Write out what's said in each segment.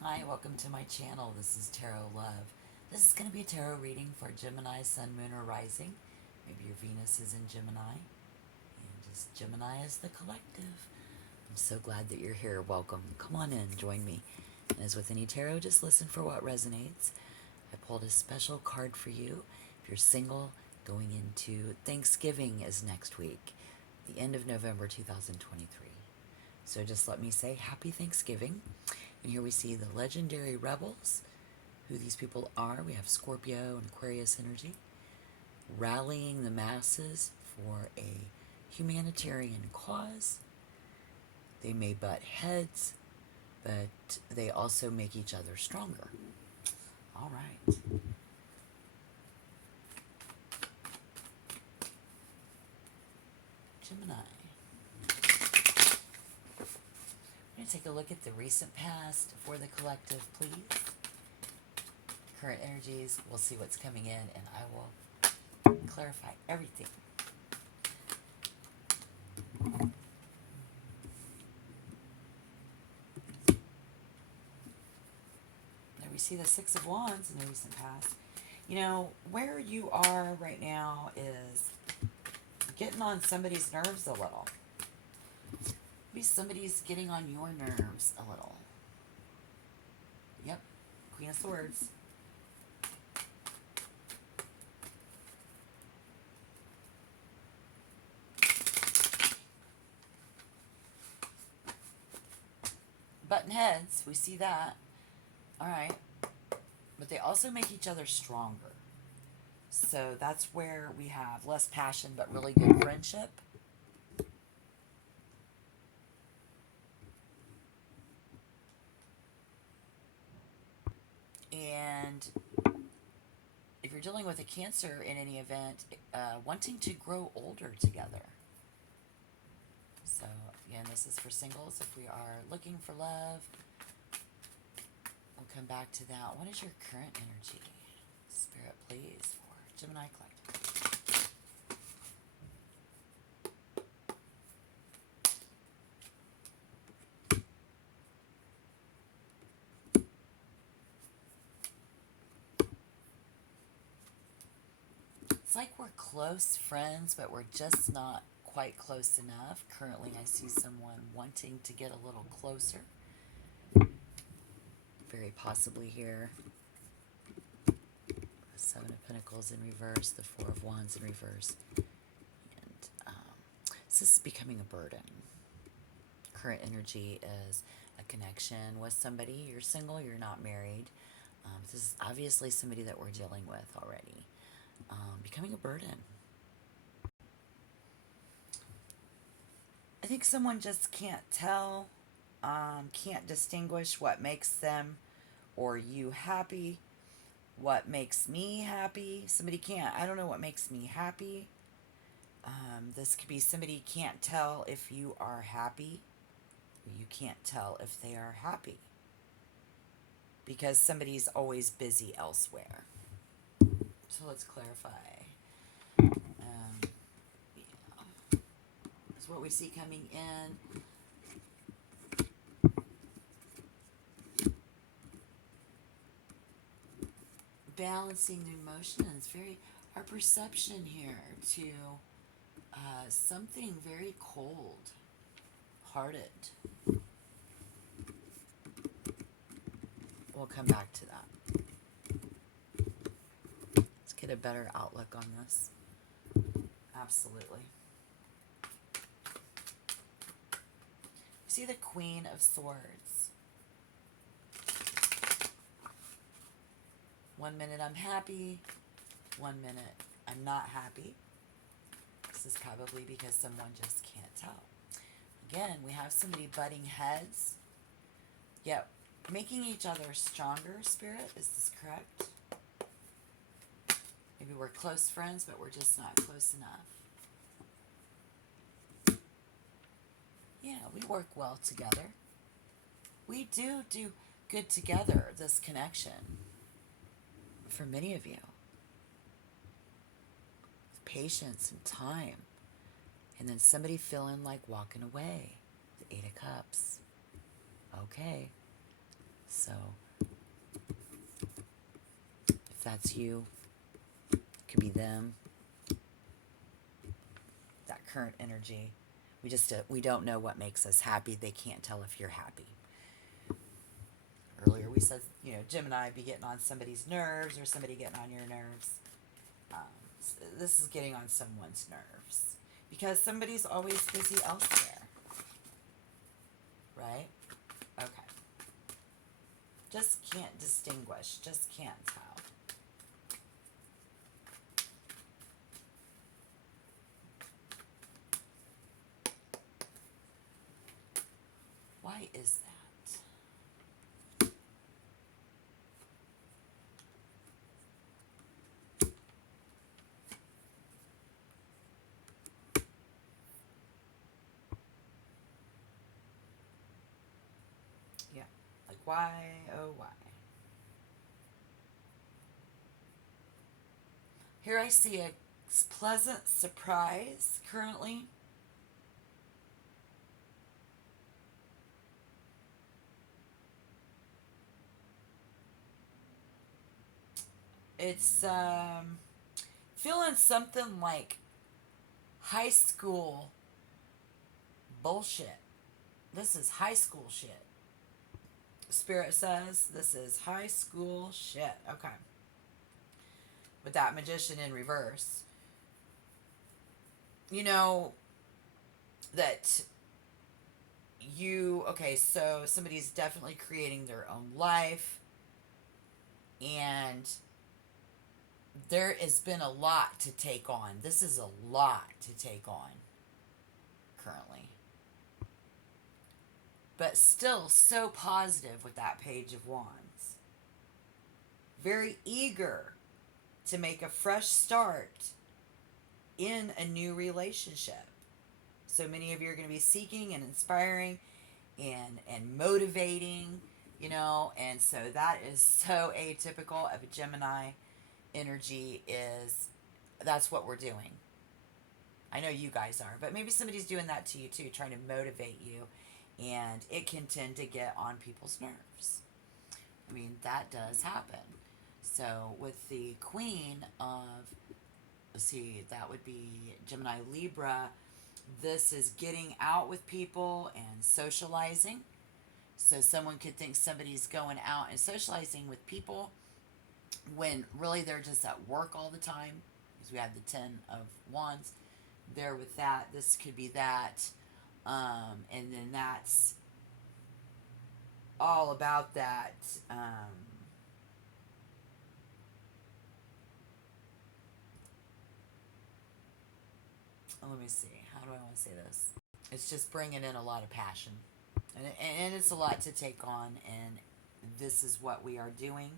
Hi, welcome to my channel. This is Tarot Love. This is going to be a tarot reading for Gemini, Sun, Moon, or Rising. Maybe your Venus is in Gemini. And just Gemini is the collective. I'm so glad that you're here. Welcome. Come on in. Join me. And as with any tarot, just listen for what resonates. I pulled a special card for you. If you're single, going into Thanksgiving is next week, the end of November 2023. So just let me say Happy Thanksgiving. And here we see the legendary rebels, who these people are. We have Scorpio and Aquarius energy, rallying the masses for a humanitarian cause. They may butt heads, but they also make each other stronger. All right. Gemini. I'm going to take a look at the recent past for the collective, please. Current energies. We'll see what's coming in, and I will clarify everything. There we see the Six of Wands in the recent past. You know, where you are right now is getting on somebody's nerves a little. Maybe somebody's getting on your nerves a little. Yep, Queen of Swords. Button heads, we see that. All right. But they also make each other stronger. So that's where we have less passion but really good friendship. And if you're dealing with a Cancer in any event, wanting to grow older together. So again, this is for singles. If we are looking for love, we'll come back to that. What is your current energy? Spirit, please, for Gemini Collective. It's like we're close friends, but we're just not quite close enough. Currently, I see someone wanting to get a little closer. Very possibly here. The Seven of Pentacles in reverse, the Four of Wands in reverse. And this is becoming a burden. Current energy is a connection with somebody. You're single, you're not married. This is obviously somebody that we're dealing with already. Becoming a burden. I think someone just can't tell, can't distinguish what makes them or you happy, what makes me happy. Somebody can't. I don't know what makes me happy. This could be somebody can't tell if you are happy, or you can't tell if they are happy, because somebody's always busy elsewhere. So let's clarify. Yeah. That's what we see coming in. Balancing the emotions, our perception here to something very cold hearted. We'll come back to that. Let's get a better outlook on this. Absolutely. See the Queen of Swords. 1 minute I'm happy, 1 minute I'm not happy. This is probably because someone just can't tell. Again, we have somebody butting heads, yet making each other stronger. Spirit, is this correct? Maybe we're close friends, but we're just not close enough. Yeah, we work well together. We do good together, this connection. For many of you, patience and time, and then somebody feeling like walking away. The Eight of Cups. Okay, so that's you. Could be them. That current energy. We don't know what makes us happy. They can't tell if you're happy. Earlier we said, Gemini be getting on somebody's nerves or somebody getting on your nerves. This is getting on someone's nerves because somebody's always busy elsewhere. Right? Okay. Just can't distinguish. Just can't tell. Why is that? Yeah. Like, why, oh, why? Here I see a pleasant surprise currently. It's feeling something like high school bullshit. This is high school shit. Spirit says this is high school shit. Okay. With that magician in reverse. You know that okay, so somebody's definitely creating their own life, and there has been a lot to take on. This is a lot to take on currently. But still so positive with that Page of Wands. Very eager to make a fresh start in a new relationship. So many of you are going to be seeking and inspiring and motivating, and so that is so atypical of a Gemini energy. That's what we're doing. I know you guys are, but maybe somebody's doing that to you too, trying to motivate you, and it can tend to get on people's nerves. I mean, that does happen. So with the Queen of, let's see, that would be Gemini Libra. This is getting out with people and socializing. So someone could think somebody's going out and socializing with people when really they're just at work all the time. Because we have the 10 of Wands there with that. This could be that. And then that's all about that. Let me see. How do I want to say this? It's just bringing in a lot of passion. And it's a lot to take on. And this is what we are doing.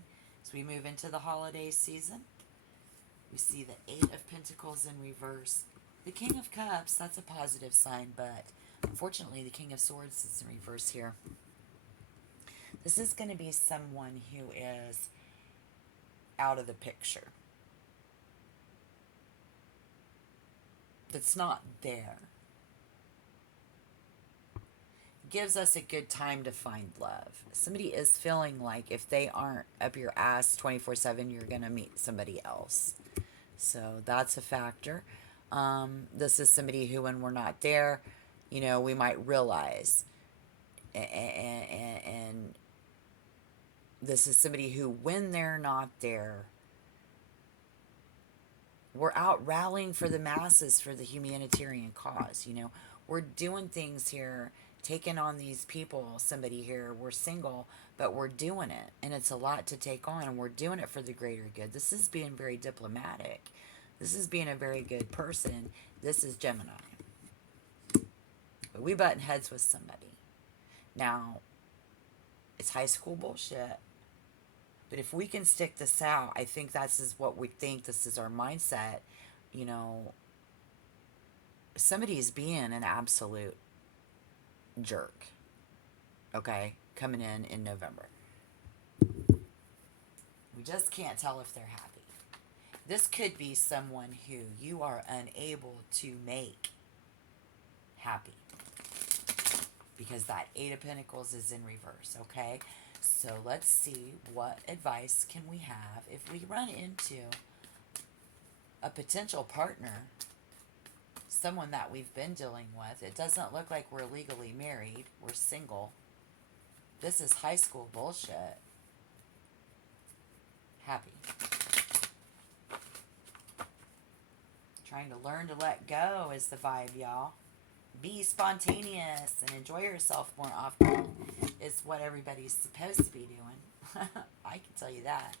So we move into the holiday season. We see the 8 of Pentacles in reverse. The King of Cups, that's a positive sign. But unfortunately, the King of Swords is in reverse here. This is going to be someone who is out of the picture. That's not there. Gives us a good time to find love. Somebody is feeling like if they aren't up your ass 24/7, you're going to meet somebody else. So that's a factor. This is somebody who, when we're not there, we might realize. And this is somebody who, when they're not there, we're out rallying for the masses for the humanitarian cause. We're doing things here, taking on these people. Somebody here, we're single, but we're doing it, and it's a lot to take on, and we're doing it for the greater good. This is being very diplomatic. This is being a very good person. This is Gemini. But we button heads with somebody. Now, it's high school bullshit. But if we can stick this out, I think this is what we think. This is our mindset. Somebody's being an absolute jerk. Okay? Coming in November. We just can't tell if they're happy. This could be someone who you are unable to make happy. Because that 8 of Pentacles is in reverse, okay? So let's see, what advice can we have if we run into a potential partner, someone that we've been dealing with. It doesn't look like we're legally married, we're single. This is high school bullshit. Happy. Trying to learn to let go is the vibe, y'all. Be spontaneous and enjoy yourself more often is what everybody's supposed to be doing. I can tell you that.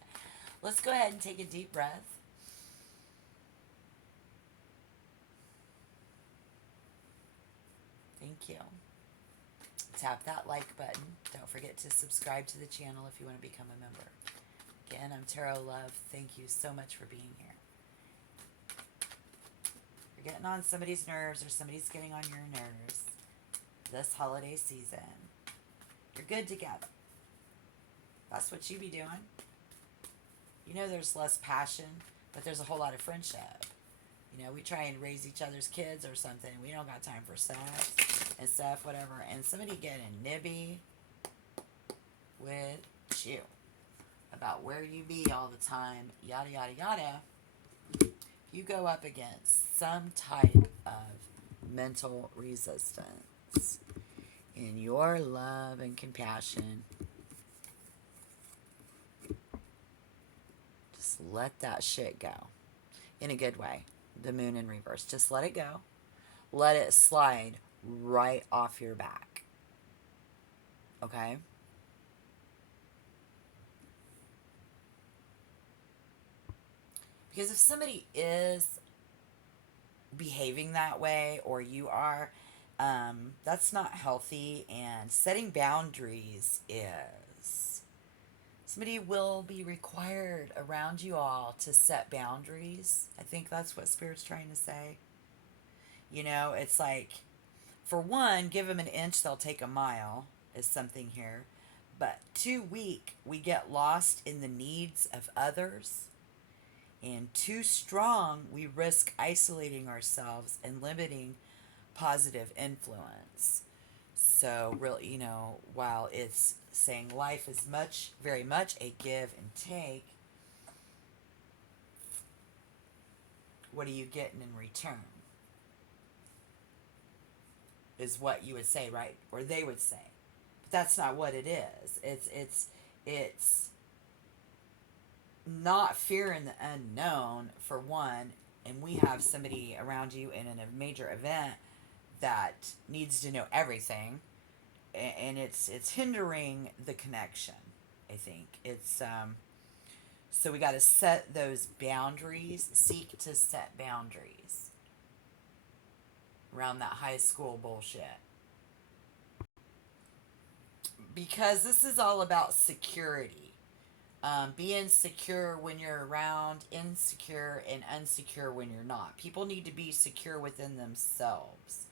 Let's go ahead and take a deep breath. Thank you. Tap that like button. Don't forget to subscribe to the channel if you want to become a member. Again, I'm Tarot Love. Thank you so much for being here. If you're getting on somebody's nerves or somebody's getting on your nerves this holiday season, you're good together. That's what you be doing. You know there's less passion, but there's a whole lot of friendship. You know, we try and raise each other's kids or something. We don't got time for sex and stuff, whatever. And somebody getting nibby with you about where you be all the time, yada, yada, yada. You go up against some type of mental resistance in your love and compassion. Just let that shit go. In a good way. The moon in reverse. Just let it go. Let it slide right off your back. Okay? Because if somebody is behaving that way, or you are, that's not healthy. And setting boundaries is. Somebody will be required around you all to set boundaries. I think that's what Spirit's trying to say. You know, it's like, for one, give them an inch, they'll take a mile, is something here. But too weak, we get lost in the needs of others. And too strong, we risk isolating ourselves and limiting positive influence. So, really, you know, while it's saying life is very much a give and take, what are you getting in return? Is what you would say, right? Or they would say. But that's not what it is. It's not fearing the unknown, for one, and we have somebody around you in a major event that needs to know everything, and it's hindering the connection. I think it's so we got to set those boundaries, seek to set boundaries around that high school bullshit, because this is all about security. Being secure when you're around, insecure and unsecure when you're not. People need to be secure within themselves.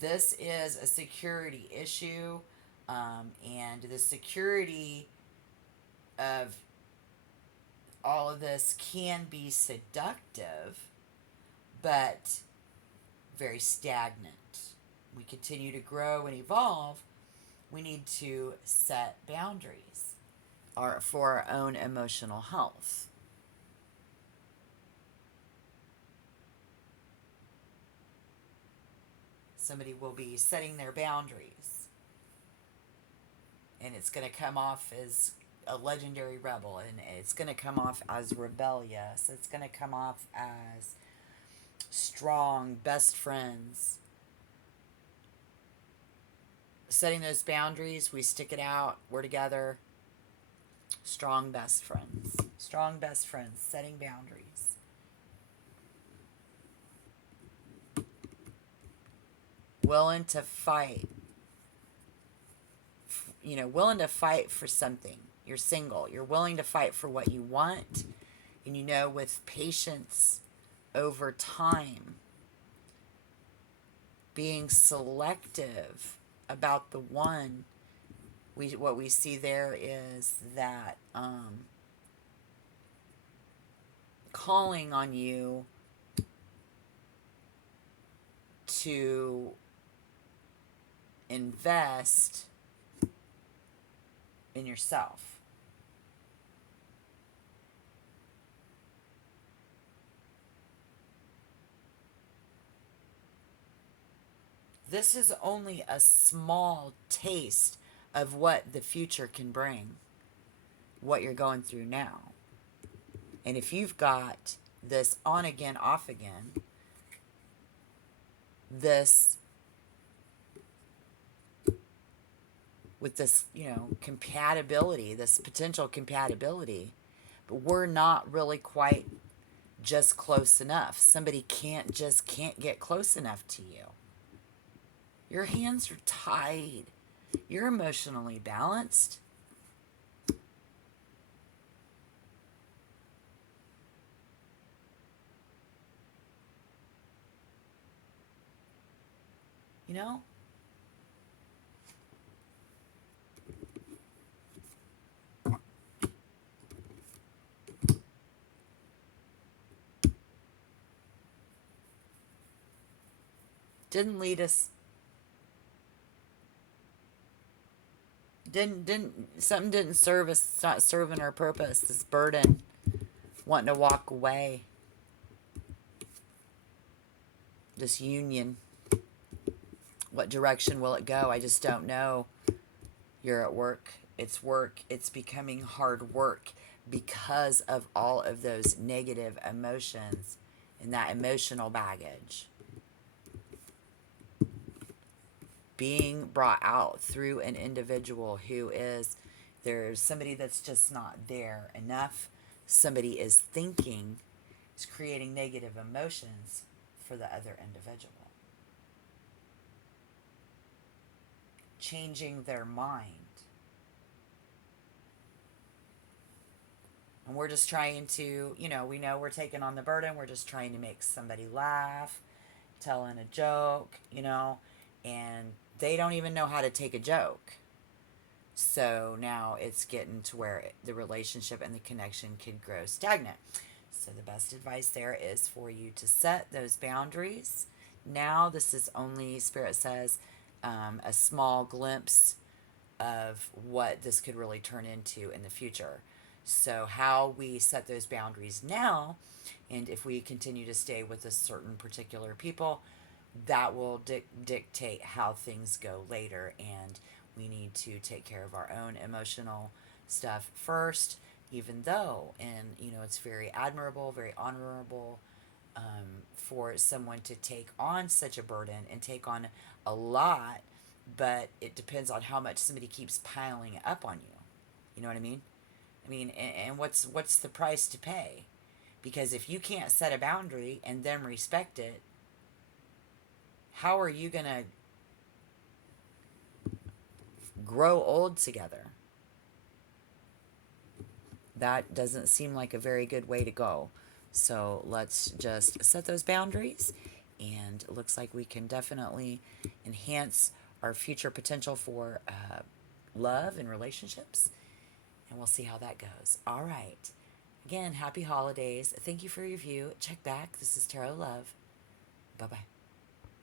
This is a security issue, and the security of all of this can be seductive, but very stagnant. We continue to grow and evolve. We need to set boundaries for our own emotional health. Somebody will be setting their boundaries, and it's going to come off as a legendary rebel, and it's going to come off as rebellious. It's going to come off as strong best friends. Setting those boundaries, we stick it out, we're together. Strong best friends. Strong best friends, setting boundaries. Willing to fight. You know, willing to fight for something. You're single. You're willing to fight for what you want. And you know, with patience over time, being selective about the one, what we see there is that calling on you to invest in yourself. This is only a small taste of what the future can bring, what you're going through now. And if you've got this on again, off again, this with this, compatibility, this potential compatibility, but we're not really quite just close enough. Somebody can't get close enough to you. Your hands are tied. You're emotionally balanced. You know? Didn't lead us didn't something didn't serve us, it's not serving our purpose, this burden, wanting to walk away. This union. What direction will it go? I just don't know. You're at work. It's work. It's becoming hard work because of all of those negative emotions and that emotional baggage being brought out through an individual who is, there's somebody that's just not there enough. Somebody is thinking, is creating negative emotions for the other individual, changing their mind. And we're just trying to, we know we're taking on the burden. We're just trying to make somebody laugh, telling a joke, and they don't even know how to take a joke. So now it's getting to where the relationship and the connection can grow stagnant. So the best advice there is for you to set those boundaries. Now, this is only, Spirit says, a small glimpse of what this could really turn into in the future. So, how we set those boundaries now, and if we continue to stay with a certain particular people, that will dictate how things go later. And we need to take care of our own emotional stuff first, even though, and it's very admirable, very honorable, for someone to take on such a burden and take on a lot, but it depends on how much somebody keeps piling it up on you. You know what I mean? And what's the price to pay? Because if you can't set a boundary and then respect it, how are you going to grow old together? That doesn't seem like a very good way to go. So let's just set those boundaries. And it looks like we can definitely enhance our future potential for love and relationships. And we'll see how that goes. All right. Again, happy holidays. Thank you for your view. Check back. This is Tarot Love. Bye-bye.